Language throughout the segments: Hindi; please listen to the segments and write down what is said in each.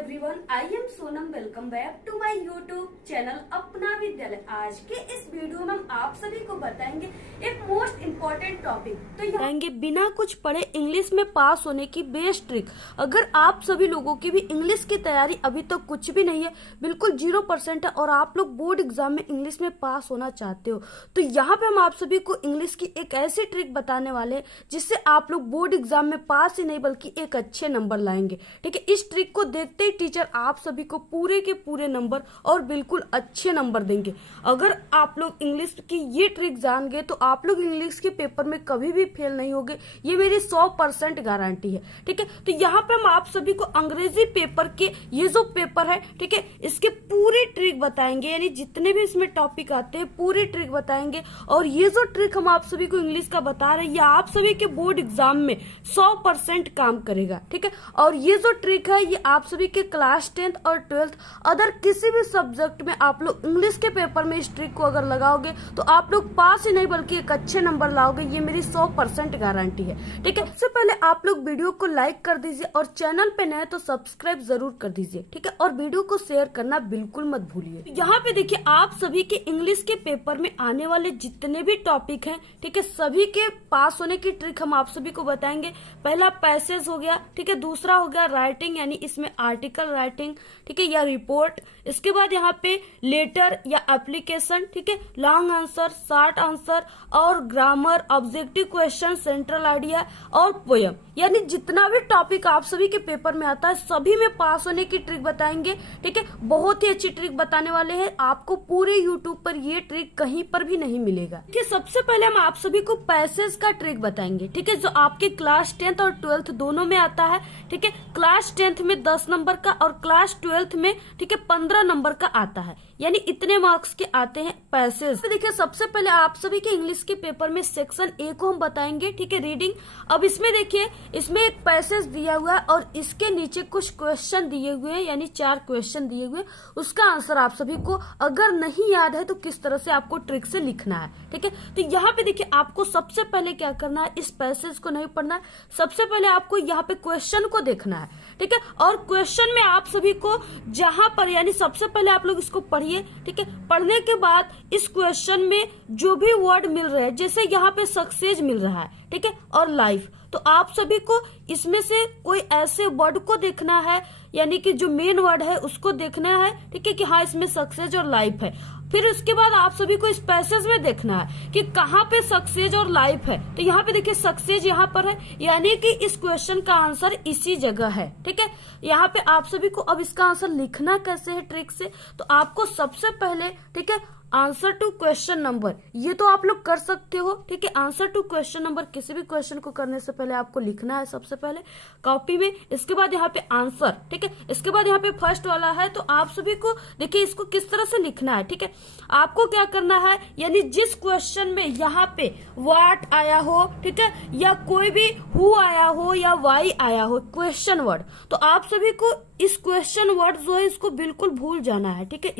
Everyone, I am Sonam. Welcome back to my YouTube channel Apna Vidyalaya. आज के इस वीडियो में हम आप सभी को बताएंगे एक मोस्ट इम्पोर्टेंट टॉपिक। तो बताएंगे बिना कुछ पढ़े इंग्लिश में पास होने की बेस्ट ट्रिक। अगर आप सभी लोगों की भी इंग्लिश की तैयारी अभी तक कुछ भी नहीं है, बिल्कुल 0% है और आप लोग बोर्ड एग्जाम में इंग्लिश में पास होना चाहते हो, तो यहाँ पे हम आप सभी को इंग्लिश की एक ऐसी ट्रिक बताने वाले हैं जिससे आप लोग बोर्ड एग्जाम में पास ही नहीं बल्कि एक अच्छे नंबर लाएंगे। ठीक है, इस ट्रिक को देखते ही टीचर आप सभी को पूरे के पूरे नंबर और बिल्कुल अच्छे नंबर देंगे। अगर आप लोग इंग्लिश की ये ट्रिक जान गए तो आप लोग इंग्लिश के पेपर में कभी भी फेल नहीं होगे, ये मेरी 100% गारंटी है। ठीक है, तो यहाँ पे हम आप सभी को अंग्रेजी पेपर के ये जो पेपर है, ठीक है, इसके पूरी ट्रिक बताएंगे, यानी जितने भी इसमें टॉपिक आते हैं पूरी ट्रिक बताएंगे। और ये जो ट्रिक हम आप सभी को इंग्लिश का बता रहे हैं, ये आप सभी के बोर्ड एग्जाम में 100% काम करेगा। ठीक है, और ये जो ट्रिक है ये आप सभी के क्लास 10th और 12th अदर किसी भी सब्जेक्ट में आप लोग इंग्लिश के पेपर में इस ट्रिक को अगर लगाओगे तो आप लोग पास ही नहीं बल्कि एक अच्छे नंबर लाओगे, ये मेरी 100% गारंटी है। ठीक है, सबसे पहले आप लोग वीडियो को लाइक कर दीजिए और चैनल पे नए तो सब्सक्राइब जरूर कर दीजिए। ठीक है, और वीडियो को शेयर करना बिल्कुल मत भूलिए। यहाँ पे देखिए आप सभी के इंग्लिश के पेपर में आने वाले जितने भी टॉपिक हैं, ठीक है, सभी के पास होने की ट्रिक हम आप सभी को बताएंगे। पहला पैसेज हो गया, ठीक है, दूसरा हो गया राइटिंग यानी इसमें आर्टिकल राइटिंग, ठीक है, या रिपोर्ट। इसके बाद यहाँ पे लेटर या एप्लीकेशन, ठीक है, लॉन्ग आंसर, शॉर्ट आंसर और grammar, objective question, central idea और पोयम, यानी जितना भी टॉपिक आप सभी के पेपर में आता है सभी में पास होने की ट्रिक बताएंगे। ठीक है, बहुत ही अच्छी ट्रिक बताने वाले हैं, आपको पूरे यूट्यूब पर ये ट्रिक कहीं पर भी नहीं मिलेगा। ठीक है, सबसे पहले हम आप सभी को पैसेज का ट्रिक बताएंगे। ठीक है, जो आपके क्लास 10th और 12th दोनों में आता है। ठीक है, क्लास 10th में 10 नंबर का और क्लास 12th में, ठीक है, 15 नंबर का आता है, यानी इतने मार्क्स के आते हैं पैसेज। देखिए सबसे पहले आप सभी के इंग्लिश के पेपर में सेक्शन ए को हम बताएंगे। ठीक है, रीडिंग। अब इसमें देखिए इसमें एक पैसेज दिया हुआ है और इसके नीचे कुछ क्वेश्चन दिए हुए हैं, यानी 4 क्वेश्चन दिए हुए, उसका आंसर आप सभी को अगर नहीं याद है तो किस तरह से आपको ट्रिक से लिखना है। ठीक है, तो यहाँ पे देखिए आपको सबसे पहले क्या करना है, इस पैसेज को नहीं पढ़ना है, सबसे पहले आपको यहाँ पे क्वेश्चन को देखना है। ठीक है, और क्वेश्चन में आप सभी को जहां पर, यानी सबसे पहले आप लोग इसको पढ़िए। ठीक है, पढ़ने के बाद इस क्वेश्चन में जो भी वर्ड मिल रहे हैं, जैसे यहाँ पे सक्सेस मिल रहा है, ठीक है, और लाइफ, तो आप सभी को इसमें से कोई ऐसे वर्ड को देखना है, यानी कि जो मेन वर्ड है उसको देखना है। ठीक है, कि हाँ इसमें सक्सेस और लाइफ है। फिर उसके बाद आप सभी को इस पैसेज में देखना है कि कहाँ पे सक्सेस और लाइफ है। तो यहाँ पे देखिए सक्सेस यहाँ पर है, यानी कि इस क्वेश्चन का आंसर इसी जगह है। ठीक है, यहाँ पे आप सभी को अब इसका आंसर लिखना कैसे है ट्रिक से, तो आपको सबसे पहले, ठीक है, आंसर टू क्वेश्चन नंबर ये तो आप लोग कर सकते हो। ठीक है, आंसर टू क्वेश्चन नंबर किसी भी क्वेश्चन को करने से पहले आपको लिखना है सबसे पहले कॉपी में। इसके बाद यहाँ पे आंसर, ठीक है, इसके बाद यहाँ पे फर्स्ट वाला है, तो आप सभी को देखिए इसको किस तरह से लिखना है। ठीक है, आपको क्या करना है, यानी जिस क्वेश्चन में यहाँ पे व्हाट आया हो, ठीक है, या कोई भी हु आया हो या वाई आया हो क्वेश्चन वर्ड, तो आप सभी को इस क्वेश्चन वर्ड जो है इसको बिल्कुल भूल जाना है। ठीक है,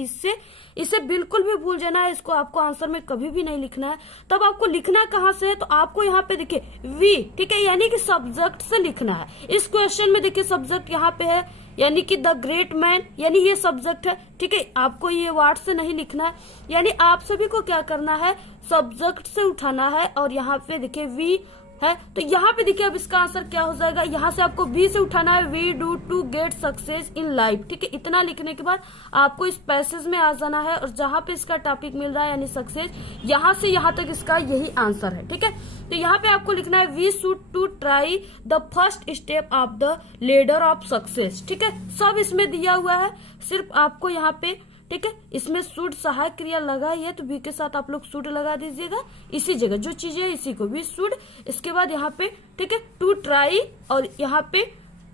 इसे बिल्कुल भी भूल जाना है, इसको आपको आंसर में कभी भी नहीं लिखना है। तब आपको लिखना कहाँ से है, तो आपको यहाँ पे देखिए वी, ठीक है, यानी कि सब्जेक्ट से लिखना है। इस क्वेश्चन में देखिए सब्जेक्ट यहाँ पे है, यानी कि द ग्रेट मैन, यानी ये सब्जेक्ट है। ठीक है, आपको ये वर्ड से नहीं लिखना है, यानी आप सभी को क्या करना है, सब्जेक्ट से उठाना है और यहाँ पे देखिए वी है, तो यहाँ पे देखिए अब इसका आंसर क्या हो जाएगा, यहाँ से आपको बी से उठाना है, we do to get success in life. ठीक है, इतना लिखने के बाद आपको इस पैसेज में आ जाना है और जहां पे इसका टॉपिक मिल रहा है यानी सक्सेस, यहाँ से यहाँ तक इसका यही आंसर है। ठीक है, तो यहाँ पे आपको लिखना है we should to try the first step of the ladder of success. ठीक है, सब इसमें दिया हुआ है, सिर्फ आपको यहाँ पे, ठीक है, इसमें शुड सहायक क्रिया लगा है तो बी के साथ आप लोग शुड लगा दीजिएगा, इसी जगह जो चीजें इसी को भी शुड। इसके बाद यहाँ पे, ठीक है, टू ट्राई और यहाँ पे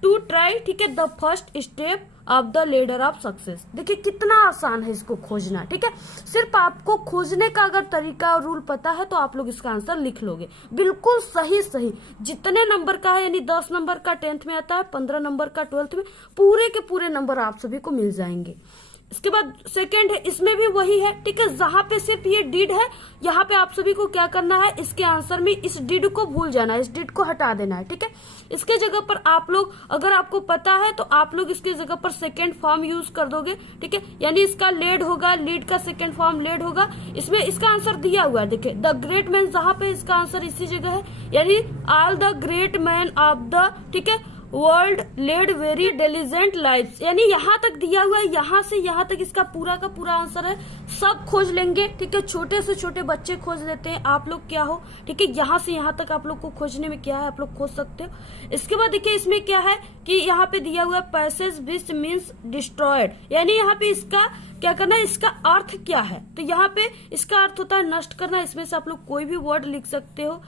टू ट्राई, ठीक है, the first step of the ladder of success. देखिए कितना आसान है इसको खोजना। ठीक है, सिर्फ आपको खोजने का अगर तरीका और रूल पता है तो आप लोग इसका आंसर लिख लोगे बिल्कुल सही सही। जितने नंबर का है, यानी 10 नंबर का 10th में आता है, 15 नंबर का 12th में, पूरे के पूरे नंबर आप सभी को मिल जाएंगे। इसके बाद सेकंड है, इसमें भी वही है, ठीक है। जहां पे सिर्फ ये डिड है, यहाँ पे आप सभी को क्या करना है, इसके आंसर में इस डिड को भूल जाना है, इस डिड को हटा देना है, ठीक है। इसके जगह पर आप लोग, अगर आपको पता है तो आप लोग इसके जगह पर सेकंड फॉर्म यूज कर दोगे, ठीक है। यानी इसका लेड होगा, लीड का सेकंड फॉर्म लेड होगा। इसमें इसका आंसर दिया हुआ है, देखिए द ग्रेट मैन, जहां पे इसका आंसर इसी जगह है, यानी all the great man of the, ठीक है, world led very diligent life, यानी यहाँ तक दिया हुआ है, यहाँ से यहाँ तक इसका पूरा का पूरा आंसर है। सब खोज लेंगे, ठीक है, छोटे से छोटे बच्चे खोज लेते हैं, आप लोग क्या हो, ठीक है। यहाँ से यहाँ तक आप लोग को खोजने में क्या है, आप लोग खोज सकते हो। इसके बाद देखिए इसमें क्या है कि यहाँ पे दिया हुआ है पैसेज विच मीन्स डिस्ट्रॉयड, यानी यहाँ पे इसका क्या करना है, इसका अर्थ क्या है, तो यहाँ पे इसका अर्थ होता है नष्ट करना। इसमें से आप लोग कोई भी वर्ड लिख सकते हो,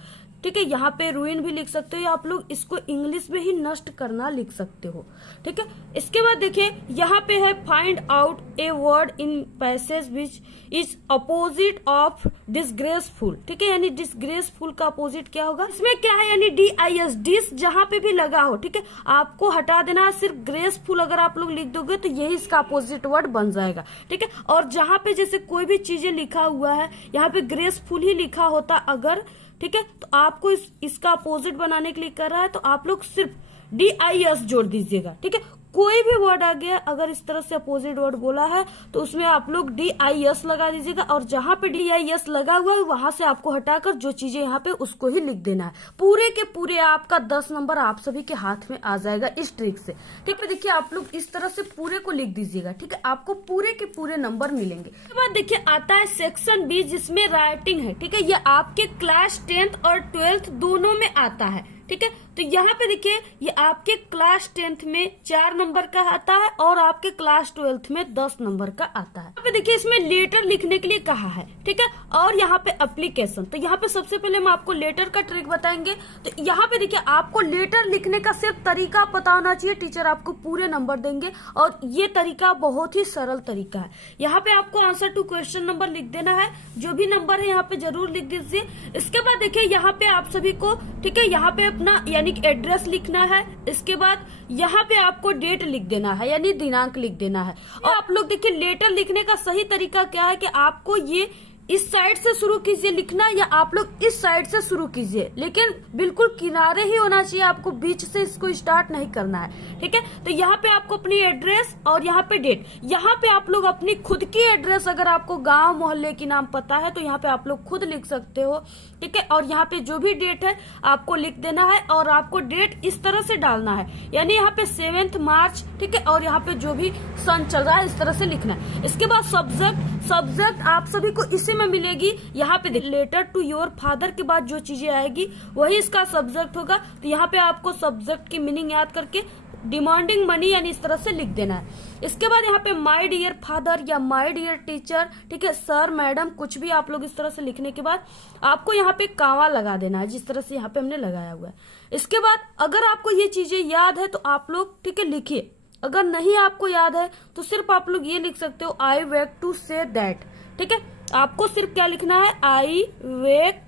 ठीक है। यहाँ पे रूइन भी लिख सकते हो, या आप लोग इसको इंग्लिश में ही नष्ट करना लिख सकते हो, ठीक है। इसके बाद देखिए यहाँ पे है find out a word in passage which is opposite of disgraceful, ठीक है, यानी डिसग्रेसफुल का अपोजिट क्या होगा, इसमें क्या है, यानी DIS, डिस जहां पे भी लगा हो, ठीक है, आपको हटा देना है। सिर्फ ग्रेसफुल अगर आप लोग लिख दोगे तो यही इसका अपोजिट वर्ड बन जाएगा, ठीक है। और जहां पे जैसे कोई भी चीजें लिखा हुआ है, यहाँ पे ग्रेसफुल ही लिखा होता अगर, ठीक है, तो आपको इसका अपोजिट बनाने के लिए कर रहा है तो आप लोग सिर्फ DIS जोड़ दीजिएगा, ठीक है। कोई भी वर्ड आ गया अगर इस तरह से अपोजिट वर्ड बोला है तो उसमें आप लोग DIS लगा दीजिएगा, और जहां पे DIS लगा हुआ है वहां से आपको हटाकर जो चीजें यहाँ पे उसको ही लिख देना है। पूरे के पूरे आपका 10 नंबर आप सभी के हाथ में आ जाएगा इस ट्रिक से, ठीक है। देखिए आप लोग इस तरह से पूरे को लिख दीजिएगा, ठीक है, आपको पूरे के पूरे नंबर मिलेंगे। उसके बाद देखिए आता है सेक्शन B जिसमें राइटिंग है, ठीक है। ये आपके क्लास 10th और 12th दोनों में आता है, ठीक है। तो यहाँ पे देखिए ये आपके क्लास 10th में 4 नंबर का आता है और आपके क्लास 12th में 10 नंबर का आता है। यहाँ पे देखिए इसमें लेटर लिखने के लिए कहा है, ठीक है, और यहाँ पे एप्लीकेशन। तो यहाँ पे सबसे पहले हम आपको लेटर का ट्रिक बताएंगे। तो यहाँ पे देखिए आपको लेटर लिखने का सिर्फ तरीका पता होना चाहिए, टीचर आपको पूरे नंबर देंगे और ये तरीका बहुत ही सरल तरीका है। यहाँ पे आपको आंसर टू क्वेश्चन नंबर लिख देना है, जो भी नंबर है यहाँ पे जरूर लिख दीजिए। इसके बाद देखिए यहाँ पे आप सभी को, ठीक है, यहाँ पे अपना यानी एड्रेस लिखना है। इसके बाद यहाँ पे आपको डेट लिख देना है, यानी दिनांक लिख देना है। और आप लोग देखिए लेटर लिखने का सही तरीका क्या है कि आपको ये इस साइड से शुरू कीजिए लिखना, या आप लोग इस साइड से शुरू कीजिए, लेकिन बिल्कुल किनारे ही होना चाहिए, आपको बीच से इसको स्टार्ट नहीं करना है, ठीक है। तो यहाँ पे आपको अपनी एड्रेस और यहाँ पे डेट, यहाँ पे आप लोग अपनी खुद की एड्रेस, अगर आपको गांव मोहल्ले की नाम पता है तो यहाँ पे आप लोग खुद लिख सकते हो, ठीक है। और यहाँ पे जो भी डेट है आपको लिख देना है, और आपको डेट इस तरह से डालना है, यानी यहाँ पे 7 मार्च, ठीक है, और यहाँ पे जो भी सन चल रहा है इस तरह से लिखना है। इसके बाद सब्जेक्ट आप सभी को इसी में मिलेगी। यहाँ पे लेटर टू योर फादर के बाद जो चीजें आएगी वही इसका सब्जेक्ट होगा। तो यहाँ पे आपको सब्जेक्ट की मीनिंग याद करके डिमांडिंग मनी यानी इस तरह से लिख देना है। इसके बाद यहाँ पे माय डियर फादर या माय डियर टीचर, ठीक है, सर मैडम, कुछ भी आप लोग इस तरह से लिखने के बाद आपको यहाँ पे कामा लगा देना है, जिस तरह से यहाँ पे हमने लगाया हुआ है। इसके बाद अगर आपको ये चीजें याद है तो आप लोग, ठीक है, लिखिए। अगर नहीं आपको याद है तो सिर्फ आप लोग ये लिख सकते हो आई वेक टू से दैट, ठीक है। आपको सिर्फ क्या लिखना है, आई वेक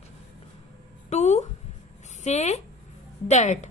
टू से दैट,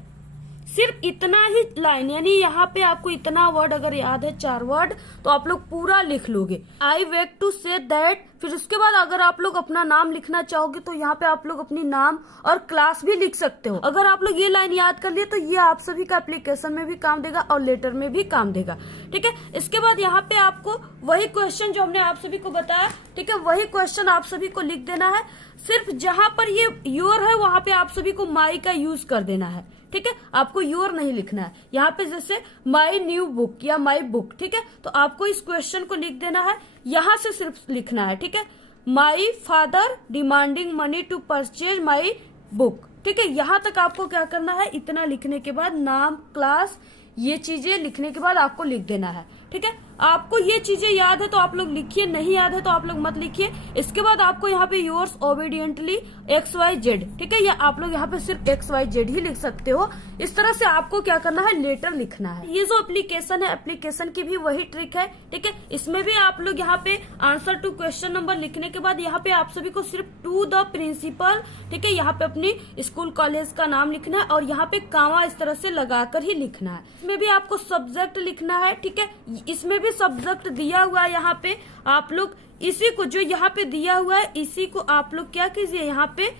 सिर्फ इतना ही लाइन, यानी यहाँ पे आपको इतना वर्ड अगर याद है 4 वर्ड तो आप लोग पूरा लिख लोगे, आई वेक टू से दैट। फिर उसके बाद अगर आप लोग अपना नाम लिखना चाहोगे तो यहाँ पे आप लोग अपनी नाम और क्लास भी लिख सकते हो। अगर आप लोग ये लाइन याद कर लिए तो ये आप सभी का एप्लीकेशन में भी काम देगा और लेटर में भी काम देगा, ठीक है। इसके बाद यहाँ पे आपको वही क्वेश्चन जो हमने आप सभी को बताया, ठीक है, वही क्वेश्चन आप सभी को लिख देना है। सिर्फ जहां पर ये योर है वहां पे आप सभी को माई का यूज कर देना है, ठीक है, आपको योर नहीं लिखना है। यहाँ पे जैसे माई न्यू बुक या माई बुक, ठीक है, तो आपको इस क्वेश्चन को लिख देना है, यहाँ से सिर्फ लिखना है, ठीक है, my father demanding money to purchase my book, ठीक है। यहाँ तक आपको क्या करना है, इतना लिखने के बाद नाम, क्लास, ये चीजें लिखने के बाद आपको लिख देना है, ठीक है। आपको ये चीजें याद है तो आप लोग लिखिए, नहीं याद है तो आप लोग मत लिखिए। इसके बाद आपको यहाँ पे योर्स ओबीडियंटली XYZ, ठीक है, या आप लोग यहाँ पे सिर्फ XYZ ही लिख सकते हो। इस तरह से आपको क्या करना है, लेटर लिखना है। ये जो एप्लीकेशन है, एप्लीकेशन की भी वही ट्रिक है, ठीक है। इसमें भी आप लोग यहाँ पे आंसर टू क्वेश्चन नंबर लिखने के बाद यहाँ पे आप सभी को सिर्फ टू द प्रिंसिपल, ठीक है, यहाँ पे अपनी स्कूल कॉलेज का नाम लिखना है और यहाँ पे कामा इस तरह से लगाकर ही लिखना है। इसमें भी आपको सब्जेक्ट लिखना है, ठीक है, इसमें भी सब्जेक्ट दिया हुआ है यहाँ पे। आप लोग इसी को जो यहाँ पे दिया हुआ है इसी को आप लोग क्या कीजिए, यहाँ पे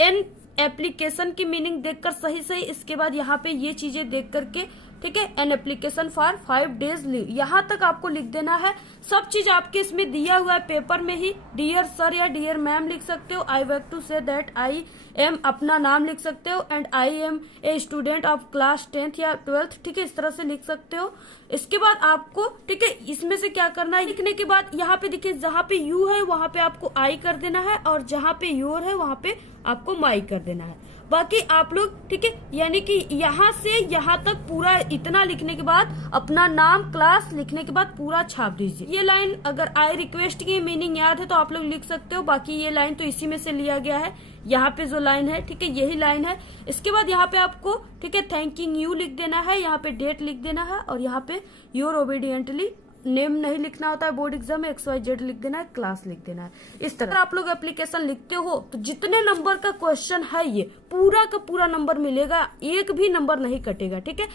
एन एप्लीकेशन की मीनिंग देखकर सही सही, इसके बाद यहाँ पे ये चीजें देख करके, ठीक है, an application for 5 days leave, यहाँ तक आपको लिख देना है। सब चीज आपके इसमें दिया हुआ है पेपर में ही। डियर सर या डियर मैम लिख सकते हो। आई वैक to say that I am, अपना नाम लिख सकते हो, and I am a student of class 10th या 12th, ठीक है, इस तरह से लिख सकते हो। इसके बाद आपको, ठीक है, इसमें से क्या करना है, लिखने के बाद यहाँ पे देखिए जहाँ पे यू है वहां पे आपको आई कर देना है, और जहाँ पे योर है वहां पे आपको माई कर देना है। बाकी आप लोग, ठीक है, यानी कि यहाँ से यहाँ तक पूरा इतना लिखने के बाद अपना नाम क्लास लिखने के बाद पूरा छाप दीजिए। ये लाइन अगर आई रिक्वेस्ट की मीनिंग याद है तो आप लोग लिख सकते हो। बाकी ये लाइन तो इसी में से लिया गया है, यहाँ पे जो लाइन है, ठीक है, यही लाइन है। इसके बाद यहाँ पे आपको, ठीक है, थैंकिंग यू लिख देना है, यहाँ पे डेट लिख देना है, और यहाँ पे योर ओबीडियंटली, नेम नहीं लिखना होता है बोर्ड एग्जाम में, XYZ लिख देना है, क्लास लिख देना है। इस तरह आप लोग एप्लीकेशन लिखते हो तो जितने नंबर का क्वेश्चन है ये पूरा का पूरा नंबर मिलेगा, एक भी नंबर नहीं कटेगा, ठीक है।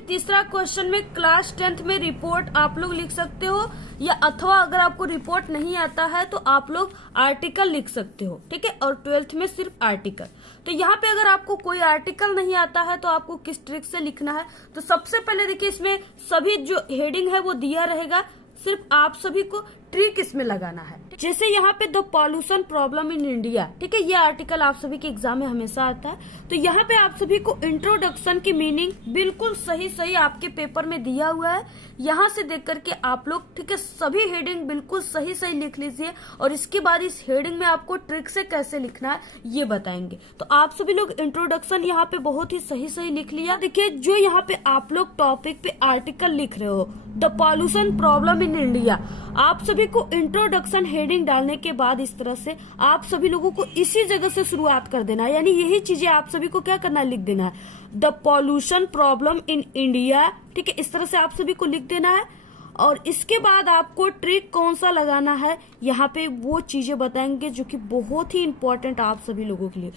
तीसरा क्वेश्चन में क्लास 10th में रिपोर्ट आप लोग लिख सकते हो, या अथवा अगर आपको रिपोर्ट नहीं आता है तो आप लोग आर्टिकल लिख सकते हो, ठीक है, और 12th में सिर्फ आर्टिकल। तो यहाँ पे अगर आपको कोई आर्टिकल नहीं आता है तो आपको किस ट्रिक से लिखना है, तो सबसे पहले देखिए इसमें सभी जो हेडिंग है वो दिया रहेगा, सिर्फ आप सभी को ट्रिक इसमें लगाना है। जैसे यहाँ पे the pollution problem in India, ठीक है, ये आर्टिकल आप सभी के एग्जाम में हमेशा आता है। तो यहाँ पे आप सभी को इंट्रोडक्शन की मीनिंग बिल्कुल सही सही आपके पेपर में दिया हुआ है, यहाँ से देख करके आप लोग, ठीक है, सभी हेडिंग बिल्कुल सही सही लिख लीजिए, और इसके बाद इस हेडिंग में आपको ट्रिक से कैसे लिखना है ये बताएंगे। तो आप सभी लोग इंट्रोडक्शन यहाँ पे बहुत ही सही सही लिख लिया। देखिये जो यहाँ पे आप लोग टॉपिक पे आर्टिकल लिख रहे हो, the pollution problem in India, आप सभी को इंट्रोडक्शन हेडिंग डालने के बाद इस तरह से आप सभी लोगों को इसी जगह से शुरुआत कर देना है, यानी यही चीजें आप सभी को क्या करना है, लिख देना है, the pollution problem in India, ठीक है, इस तरह से आप सभी को लिख देना है। और इसके बाद आपको ट्रिक कौन सा लगाना है, यहाँ पे वो चीजें बताएंगे जो कि बहुत ही इंपॉर्टेंट आप सभी लोगों के लिए,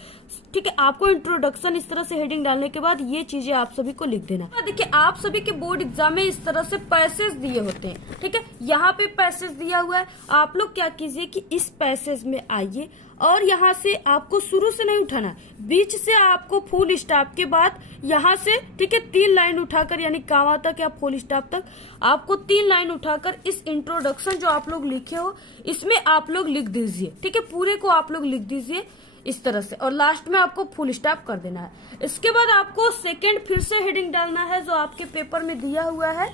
ठीक है। आपको इंट्रोडक्शन इस तरह से हेडिंग डालने के बाद ये चीजें आप सभी को लिख देना है। देखिए आप सभी के बोर्ड एग्जाम में इस तरह से पैसेज दिए होते हैं, ठीक है, यहाँ पे पैसेज दिया हुआ है। आप लोग क्या कीजिए कि इस पैसेज में आइए, और यहाँ से आपको शुरू से नहीं उठाना, बीच से आपको फुल स्टॉप के बाद यहाँ से, ठीक है, 3 लाइन उठाकर, यानी कामा तक या फुल स्टॉप तक आपको 3 लाइन उठाकर इस इंट्रोडक्शन जो आप लोग लिखे हो इसमें आप लोग लिख दीजिए, ठीक है, पूरे को आप लोग लिख दीजिए इस तरह से, और लास्ट में आपको फुल स्टॉप कर देना है। इसके बाद आपको सेकेंड फिर से हेडिंग डालना है जो आपके पेपर में दिया हुआ है,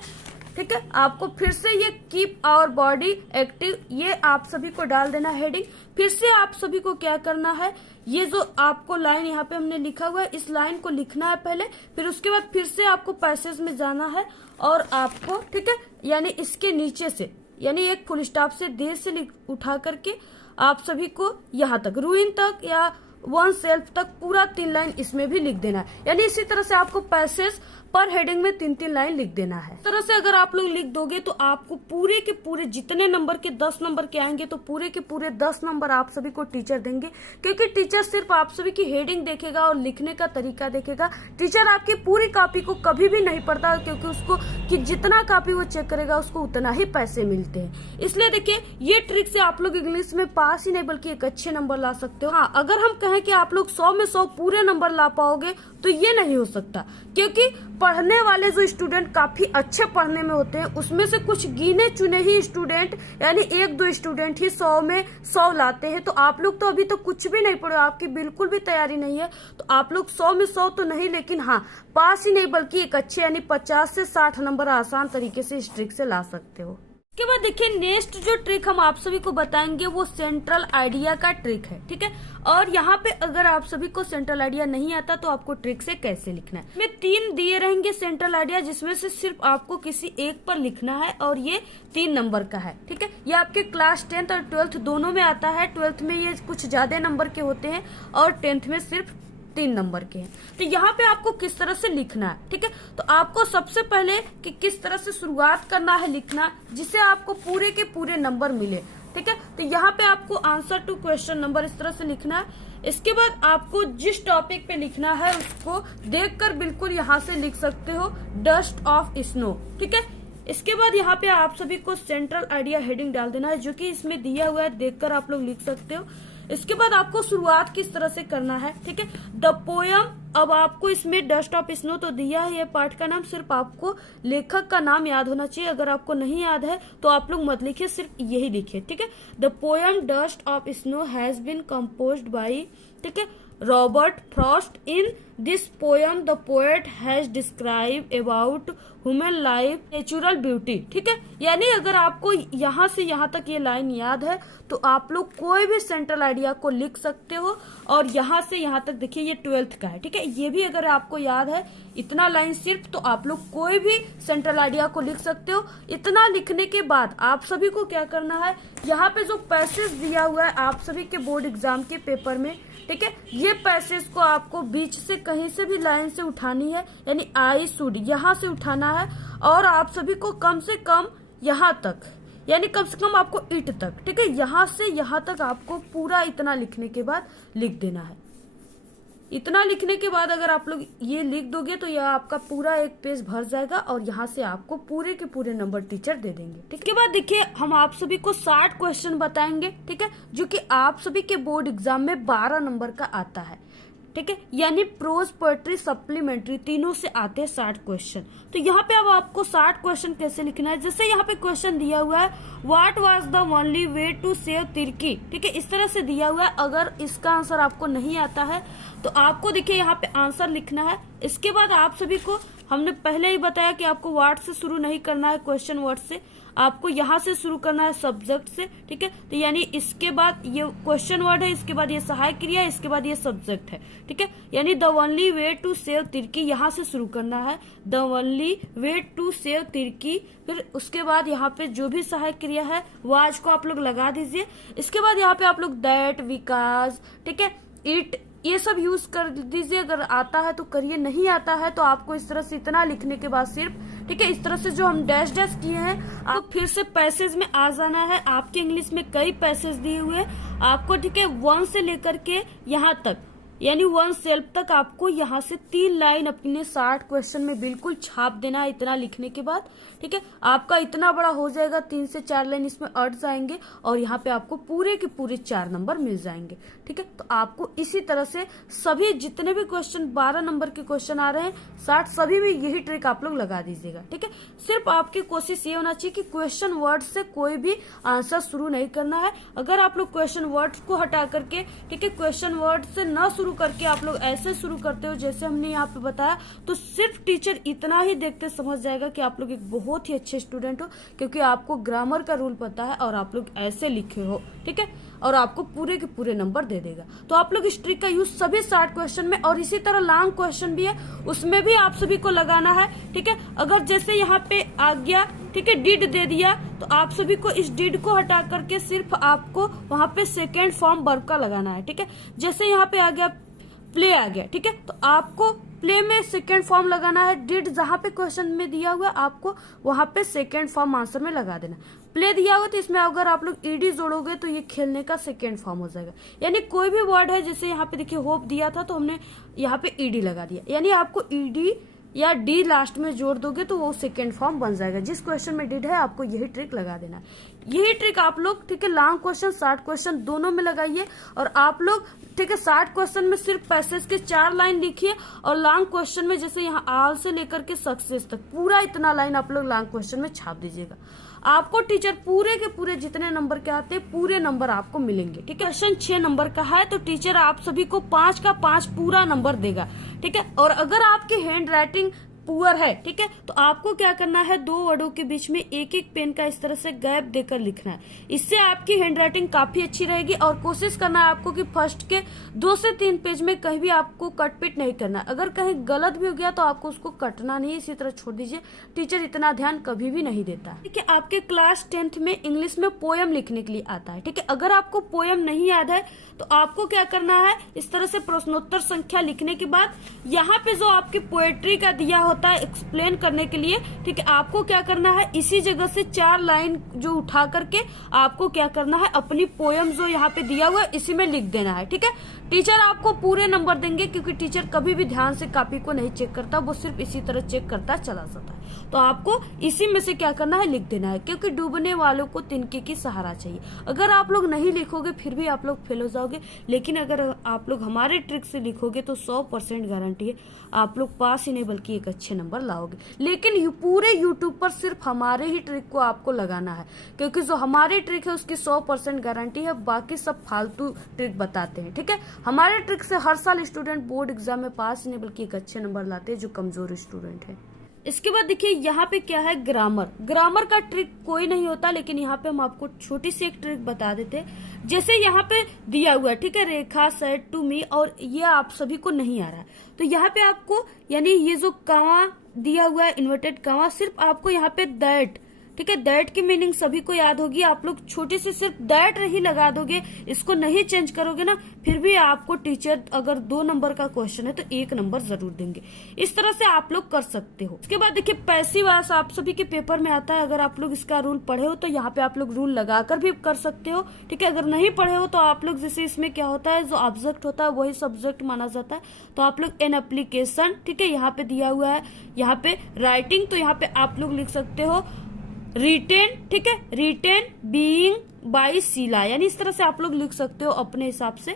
ठीक है, आपको फिर से ये कीप आवर बॉडी एक्टिव, ये आप सभी को डाल देना हेडिंग। फिर से आप सभी को क्या करना है, ये जो आपको लाइन यहाँ पे हमने लिखा हुआ है इस लाइन को लिखना है पहले, फिर उसके बाद फिर से आपको पैसेज में जाना है, और आपको, ठीक है, यानी इसके नीचे से, यानी एक फुल स्टॉप से देर से उठा करके आप सभी को यहाँ तक रूइन तक या वन सेल्फ तक पूरा 3 लाइन इसमें भी लिख देना है, यानी इसी तरह से आपको पैसेज पर हेडिंग में 3-3 लाइन लिख देना है। इस तरह से अगर आप लोग लिख दोगे तो आपको पूरे के पूरे जितने नंबर के 10 नंबर के आएंगे तो पूरे के पूरे 10 नंबर आप सभी को टीचर देंगे, क्योंकि टीचर सिर्फ आप सभी की हेडिंग देखेगा और लिखने का तरीका देखेगा। टीचर आपकी पूरी कॉपी को कभी भी नहीं पढ़ता, क्योंकि उसको कि जितना कॉपी वो चेक करेगा उसको उतना ही पैसे मिलते हैं। इसलिए देखिए ये ट्रिक से आप लोग इंग्लिश में पास ही नहीं बल्कि एक अच्छे नंबर ला सकते हो। हाँ, अगर हम कहें कि आप लोग 100 में 100 पूरे नंबर ला पाओगे तो ये नहीं हो सकता, क्योंकि पढ़ने वाले जो स्टूडेंट काफी अच्छे पढ़ने में होते हैं उसमें से कुछ गिने चुने ही स्टूडेंट, यानी 1-2 स्टूडेंट ही 100 में 100 लाते हैं। तो आप लोग तो अभी तो कुछ भी नहीं पढ़े, आपकी बिल्कुल भी तैयारी नहीं है, तो आप लोग 100 में 100 तो नहीं, लेकिन हाँ पास ही नहीं बल्कि एक अच्छे यानी 50 से 60 नंबर आसान तरीके से इस ट्रिक से ला सकते हो। उसके बाद देखिए नेक्स्ट जो ट्रिक हम आप सभी को बताएंगे वो सेंट्रल आइडिया का ट्रिक है, ठीक है। और यहाँ पे अगर आप सभी को सेंट्रल आइडिया नहीं आता तो आपको ट्रिक से कैसे लिखना है, इसमें 3 दिए रहेंगे सेंट्रल आइडिया, जिसमें से सिर्फ आपको किसी एक पर लिखना है, और ये 3 नंबर का है, ठीक है। ये आपके क्लास 10th और 12th दोनों में आता है। 12th में ये कुछ ज्यादा नंबर के होते हैं और 10th में सिर्फ 3 नंबर के हैं। तो यहाँ पे आपको किस तरह से लिखना है, ठीक है। तो आपको सबसे पहले कि किस तरह से शुरुआत करना है लिखना, जिससे आपको पूरे के पूरे नंबर मिले, ठीक है। तो यहाँ पे आपको आंसर टू क्वेश्चन नंबर इस तरह से लिखना है। इसके बाद आपको जिस टॉपिक पे लिखना है उसको देखकर बिल्कुल यहाँ से लिख सकते हो डस्ट ऑफ स्नो, ठीक है। इसके बाद यहाँ पे आप सभी को सेंट्रल आइडिया हेडिंग डाल देना है, जो कि इसमें दिया हुआ है, देखकर आप लोग लिख सकते हो। इसके बाद आपको शुरुआत किस तरह से करना है, ठीक है। द पोयम, अब आपको इसमें डस्ट ऑफ स्नो तो दिया है, ये पार्ट का नाम, सिर्फ आपको लेखक का नाम याद होना चाहिए। अगर आपको नहीं याद है तो आप लोग मत लिखिए, सिर्फ यही लिखिए, ठीक है। The poem dust of snow has been composed by, ठीक है, Robert Frost. In this poem the poet has describe about human life natural beauty, ठीक है। यानी अगर आपको यहाँ से यहाँ तक ये लाइन याद है तो आप लोग कोई भी सेंट्रल आइडिया को लिख सकते हो। और यहाँ से यहाँ तक देखिए ये 12th का है, ठीक है। ये भी अगर आपको याद है इतना लाइन सिर्फ, तो आप लोग कोई भी सेंट्रल आइडिया को लिख सकते हो। इतना लिखने के बाद आप सभी को क्या करना है, यहाँ पे जो पैसेज दिया हुआ है आप सभी के बोर्ड एग्जाम के पेपर में, ठीक है, ये पैसेज को आपको बीच से कहीं से भी लाइन से उठानी है, यानी आई शुड यहाँ से उठाना है। और आप सभी को कम से कम यहाँ तक, यानी कम से कम आपको इट तक, ठीक है, यहाँ से यहाँ तक आपको पूरा इतना लिखने के बाद लिख देना है। इतना लिखने के बाद अगर आप लोग ये लिख दोगे तो यह आपका पूरा एक पेज भर जाएगा और यहाँ से आपको पूरे के पूरे नंबर टीचर दे देंगे। ठीक है, बाद देखिए हम आप सभी को 60 क्वेश्चन बताएंगे, ठीक है, जो कि आप सभी के बोर्ड एग्जाम में 12 नंबर का आता है। ठीक है, यानी प्रोज पोएट्री सप्लीमेंट्री तीनों से आते हैं 60 क्वेश्चन। तो यहाँ पे अब आपको 60 क्वेश्चन कैसे लिखना है, जैसे यहाँ पे क्वेश्चन दिया हुआ है what was the only way to save Turkey, ठीक है, इस तरह से दिया हुआ है। अगर इसका आंसर आपको नहीं आता है तो आपको देखिए यहाँ पे आंसर लिखना है। इसके बाद आप सभी को हमने पहले ही बताया कि आपको वर्ड से शुरू नहीं करना है, क्वेश्चन वर्ड से, आपको यहाँ से शुरू करना है सब्जेक्ट से। ठीक है, तो यानी इसके बाद ये क्वेश्चन वर्ड है, इसके बाद ये सहायक क्रिया है, इसके बाद ये सब्जेक्ट है। ठीक है, यानी the only way to save Turkey यहाँ से शुरू करना है, the only way to save Turkey. फिर उसके बाद यहाँ पे जो भी सहायक क्रिया है वो आज को आप लोग लगा दीजिए। इसके बाद यहाँ पे आप लोग दैट, विकास, ठीक है, इट, ये सब यूज कर दीजिए। अगर आता है तो करिए, नहीं आता है तो आपको इस तरह से इतना लिखने के बाद सिर्फ, ठीक है, इस तरह से जो हम डैश डैश किए हैं आप फिर से पैसेज में आ जाना है। आपके इंग्लिश में कई पैसेज दिए हुए आपको, ठीक है, 1 से लेकर के यहाँ तक, यानी 1 सेल्फ तक आपको यहाँ से 3 लाइन अपने 60 क्वेश्चन में बिल्कुल छाप देना है इतना लिखने के बाद। ठीक है, आपका इतना बड़ा हो जाएगा, 3 से 4 लाइन इसमें अट जाएंगे और यहाँ पे आपको पूरे के पूरे 4 नंबर मिल जाएंगे। ठीक है, तो आपको इसी तरह से सभी जितने भी क्वेश्चन 12 नंबर के क्वेश्चन आ रहे हैं 60, सभी में यही ट्रिक आप लोग लगा दीजिएगा। ठीक है, सिर्फ आपकी कोशिश ये होना चाहिए कि क्वेश्चन वर्ड से कोई भी आंसर शुरू नहीं करना है। अगर आप लोग क्वेश्चन वर्ड को हटा करके, ठीक है, क्वेश्चन वर्ड से न शुरू करके आप लोग ऐसे शुरू करते हो जैसे हमने यहाँ पे बताया, तो सिर्फ टीचर इतना ही देखते समझ जाएगा कि आप लोग एक बहुत ही अच्छे स्टूडेंट हो, क्योंकि आपको ग्रामर का रूल पता है और आप लोग ऐसे लिखे हो। ठीक है, और आपको पूरे के पूरे नंबर दे देगा। तो आप लोग इस ट्रिक का यूज सभी 60 क्वेश्चन में, और इसी तरह लॉन्ग क्वेश्चन भी है उसमें भी आप सभी को लगाना है। ठीक है, अगर जैसे यहाँ पे आ गया, ठीक है, डिड दे दिया, तो आप सभी को इस डिड को हटा करके सिर्फ आपको वहां पे सेकेंड फॉर्म वर्ब का लगाना है। ठीक है, जैसे यहाँ पे आ गया प्ले आ गया, ठीक है, तो आपको प्ले में सेकेंड फॉर्म लगाना है। डिड जहां पे क्वेश्चन में दिया हुआ आपको वहां पे सेकेंड फॉर्म आंसर में लगा देना। प्ले दिया हुआ तो इसमें अगर आप लोग ईडी जोड़ोगे तो ये खेलने का सेकेंड फॉर्म हो जाएगा। यानी कोई भी वर्ड है, जैसे यहाँ पे देखिए होप दिया था तो हमने यहाँ पे ईडी लगा दिया, यानी आपको ईडी या डी लास्ट में जोड़ दोगे तो वो सेकेंड फॉर्म बन जाएगा। जिस क्वेश्चन में डिड है आपको यही ट्रिक लगा देना है। यही ट्रिक आप लोग, ठीक है, लॉन्ग क्वेश्चन 60 क्वेश्चन दोनों में लगाइए। और आप लोग, ठीक है, 60 क्वेश्चन में सिर्फ पैसेज के 4 लाइन लिखिए, और लॉन्ग क्वेश्चन में जैसे यहाँ आल से लेकर के सक्सेस तक पूरा इतना लाइन आप लोग लॉन्ग क्वेश्चन में छाप दीजिएगा। आपको टीचर पूरे के पूरे जितने नंबर के आते हैं पूरे नंबर आपको मिलेंगे। ठीक है, क्वेश्चन 6 नंबर का है तो टीचर आप सभी को 5 का 5 पूरा नंबर देगा। ठीक है, और अगर आपकी हैंड राइटिंग पुअर है, ठीक है, तो आपको क्या करना है, 2 वर्डों के बीच में एक एक पेन का इस तरह से गैप देकर लिखना है। इससे आपकी हैंड राइटिंग काफी अच्छी रहेगी। और कोशिश करना है आपको कि फर्स्ट के 2 से 3 पेज में कहीं भी आपको कट पिट नहीं करना। अगर कहीं गलत भी हो गया तो आपको उसको कटना नहीं, इसी तरह छोड़ दीजिए। टीचर इतना ध्यान कभी भी नहीं देता। ठीक है, आपके क्लास 10th में इंग्लिश में पोयम लिखने के लिए आता है। ठीक है, अगर आपको पोयम नहीं याद है तो आपको क्या करना है, इस तरह से प्रश्नोत्तर संख्या लिखने के बाद यहाँ पे जो आपकी पोएट्री का दिया होता होता है एक्सप्लेन करने के लिए, ठीक है। आपको क्या करना है, इसी जगह से 4 लाइन जो उठा करके आपको क्या करना है, अपनी पोयम जो यहाँ पे दिया हुआ है इसी में लिख देना है, ठीक है। टीचर आपको पूरे नंबर देंगे, क्योंकि टीचर कभी भी ध्यान से कॉपी को नहीं चेक करता, वो सिर्फ इसी तरह चेक करता चला जाता है। तो आपको इसी में से क्या करना है, लिख देना है, क्योंकि डूबने वालों को तिनके की सहारा चाहिए। अगर आप लोग नहीं लिखोगे फिर भी आप लोग फेल हो जाओगे, लेकिन अगर आप लोग हमारे ट्रिक से लिखोगे तो 100% गारंटी है आप लोग पास ही नहीं बल्कि एक अच्छे नंबर लाओगे। लेकिन पूरे यूट्यूब पर सिर्फ हमारे ही ट्रिक को आपको लगाना है, क्योंकि जो हमारी ट्रिक है उसकी 100% गारंटी है, बाकी सब फालतू ट्रिक बताते हैं, ठीक है। हमारे ट्रिक से हर साल स्टूडेंट बोर्ड एग्जाम में पास ही नहीं बल्कि एक अच्छे नंबर लाते हैं जो कमजोर स्टूडेंट है। इसके बाद देखिए यहाँ पे क्या है, ग्रामर का ट्रिक कोई नहीं होता, लेकिन यहाँ पे हम आपको छोटी सी एक ट्रिक बता देते हैं। जैसे यहाँ पे दिया हुआ है, ठीक है, रेखा सेड टू मी, और ये आप सभी को नहीं आ रहा है, तो यहाँ पे आपको यानी ये जो कामा दिया हुआ है इन्वर्टेड कामा, सिर्फ आपको यहाँ पे दैट, ठीक है, दैट की मीनिंग सभी को याद होगी। आप लोग छोटी सी सिर्फ दैट ही लगा दोगे, इसको नहीं चेंज करोगे ना, फिर भी आपको टीचर अगर 2 नंबर का क्वेश्चन है तो 1 नंबर जरूर देंगे। इस तरह से आप लोग कर सकते हो। उसके बाद देखिए पैसिव वॉइस आप सभी के पेपर में आता है, अगर आप लोग इसका रूल पढ़े हो तो यहाँ पे आप लोग रूल लगाकर भी कर सकते हो, ठीक है। अगर नहीं पढ़े हो तो आप लोग, जैसे इसमें क्या होता है, जो ऑब्जेक्ट होता है वही सब्जेक्ट माना जाता है, तो आप लोग एन एप्लीकेशन, ठीक है, यहाँ पे दिया हुआ है, यहाँ पे राइटिंग, तो यहाँ पे आप लोग लिख सकते हो रिटेन, ठीक है, रिटेन बीइंग बाय शीला, यानी इस तरह से आप लोग लिख सकते हो अपने हिसाब से।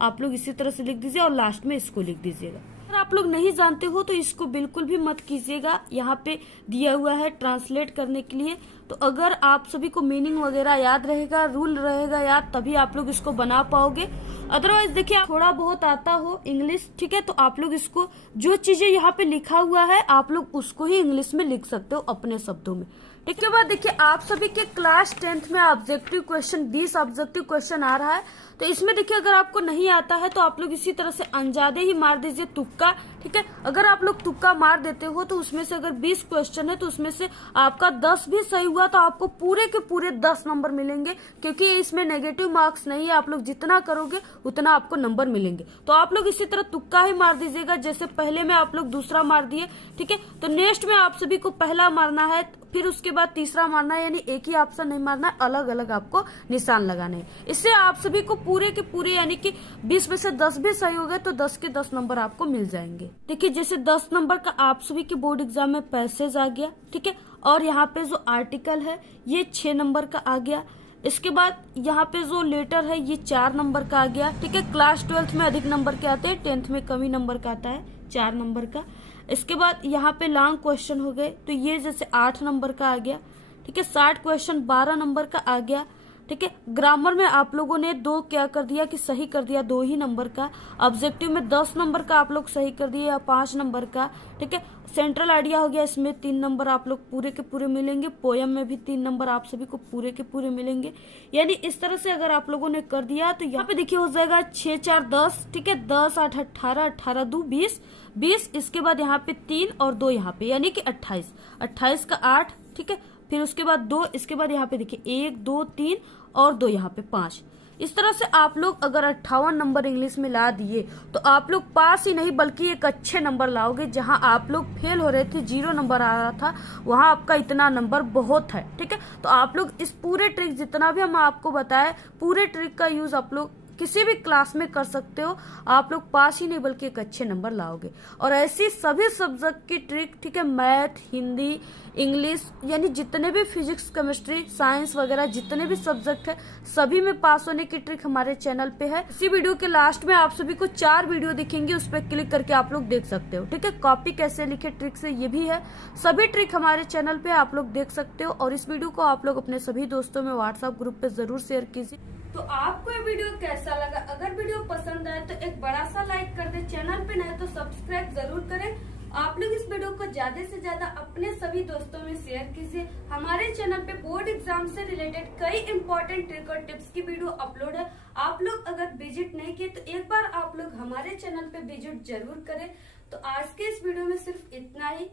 आप लोग इसी तरह से लिख दीजिए और लास्ट में इसको लिख दीजिएगा। अगर आप लोग नहीं जानते हो तो इसको बिल्कुल भी मत कीजिएगा, यहाँ पे दिया हुआ है ट्रांसलेट करने के लिए। तो अगर आप सभी को मीनिंग वगैरह याद रहेगा, रूल रहेगा याद, तभी आप लोग इसको बना पाओगे। अदरवाइज देखिए थोड़ा बहुत आता हो इंग्लिश, ठीक है, तो आप लोग इसको जो चीजें यहाँ पे लिखा हुआ है आप लोग उसको ही इंग्लिश में लिख सकते हो अपने शब्दों में। इसके बाद देखिए आप सभी के क्लास 10th में ऑब्जेक्टिव क्वेश्चन 20 ऑब्जेक्टिव क्वेश्चन आ रहा है, तो इसमें देखिए अगर आपको नहीं आता है तो आप लोग इसी तरह से अंदाजे ही मार दीजिए, तुक्का, ठीक है। अगर आप लोग तुक्का मार देते हो तो उसमें से अगर 20 क्वेश्चन है तो उसमें से आपका 10 भी सही हुआ तो आपको पूरे के पूरे 10 नंबर मिलेंगे, क्योंकि इसमें नेगेटिव मार्क्स नहीं है। आप लोग जितना करोगे उतना आपको नंबर मिलेंगे। तो आप लोग इसी तरह तुक्का ही मार दीजिएगा, जैसे पहले में आप लोग दूसरा मार दिए, ठीक है, तो नेक्स्ट में आप सभी को पहला मारना है, फिर उसके बाद तीसरा मारना है, यानी एक ही ऑप्शन नहीं मारना है, अलग अलग आपको निशान लगाने हैं। इससे आप सभी को पूरे के पूरे यानी कि 20 में से 10 भी सही हो गए तो 10 के 10 नंबर आपको मिल जाएंगे। देखिए जैसे 10 नंबर का आप सभी के बोर्ड एग्जाम में पैसेज आ गया, ठीक है, और यहाँ पे जो आर्टिकल है ये 6 नंबर का आ गया। इसके बाद यहाँ पे जो लेटर है ये 4 नंबर का आ गया, ठीक है। क्लास 12th में अधिक नंबर के आते हैं, 10th में कम ही नंबर का आता है, 4 नंबर का। इसके बाद यहाँ पे लॉन्ग क्वेश्चन हो गए, तो ये जैसे 8 नंबर का आ गया, ठीक है। 60 क्वेश्चन 12 नंबर का आ गया, ठीक है। ग्रामर में आप लोगों ने 2 क्या कर दिया कि सही कर दिया, 2 ही नंबर का। ऑब्जेक्टिव में 10 नंबर का आप लोग सही कर दिए या 5 नंबर का, ठीक है। सेंट्रल आइडिया हो गया, इसमें 3 नंबर आप लोग पूरे के पूरे मिलेंगे। पोयम में भी 3 नंबर आप सभी को पूरे के पूरे मिलेंगे। यानी इस तरह से अगर आप लोगों ने कर दिया तो यहाँ पे देखिए हो जाएगा 6 4 10, ठीक है, 10 8 18, 18 2 20। इसके बाद यहाँ पे 3 और 2 यहाँ पे यानी कि 28, 28 का 8, ठीक है। फिर उसके बाद 2, इसके बाद यहाँ पे देखिए 1 2 3 और 2 यहाँ पे 5। इस तरह से आप लोग अगर 58 नंबर इंग्लिश में ला दिए तो आप लोग पास ही नहीं बल्कि एक अच्छे नंबर लाओगे। जहां आप लोग फेल हो रहे थे, 0 नंबर आ रहा था, वहां आपका इतना नंबर बहुत है, ठीक है। तो आप लोग इस पूरे ट्रिक जितना भी हम आपको बताए, पूरे ट्रिक का यूज आप लोग किसी भी क्लास में कर सकते हो। आप लोग पास ही नहीं बल्कि एक अच्छे नंबर लाओगे। और ऐसी सभी सब्जेक्ट की ट्रिक, ठीक है, मैथ, हिंदी, इंग्लिश, यानी जितने भी फिजिक्स, केमिस्ट्री, साइंस वगैरह जितने भी सब्जेक्ट है सभी में पास होने की ट्रिक हमारे चैनल पे है। इसी वीडियो के लास्ट में आप सभी को 4 वीडियो दिखेंगे, उस पर क्लिक करके आप लोग देख सकते हो, ठीक है। कॉपी कैसे लिखे ट्रिक से ये भी है, सभी ट्रिक हमारे चैनल पे आप लोग देख सकते हो। और इस वीडियो को आप लोग अपने सभी दोस्तों में व्हाट्सएप ग्रुप पे जरूर शेयर कीजिए। तो आपको ये वीडियो कैसा लगा? अगर वीडियो पसंद आए तो एक बड़ा सा लाइक कर दे, चैनल पे नए तो सब्सक्राइब जरूर करें। आप लोग इस वीडियो को ज्यादा से ज्यादा अपने सभी दोस्तों में शेयर कीजिए। हमारे चैनल पे बोर्ड एग्जाम से रिलेटेड कई इंपॉर्टेंट ट्रिक और टिप्स की वीडियो अपलोड है। आप लोग अगर विजिट नहीं किए तो एक बार आप लोग हमारे चैनल पे विजिट जरूर करें। तो आज के इस वीडियो में सिर्फ इतना ही।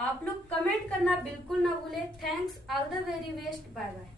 आप लोग कमेंट करना बिल्कुल ना भूले। Thanks, all the very best, bye bye.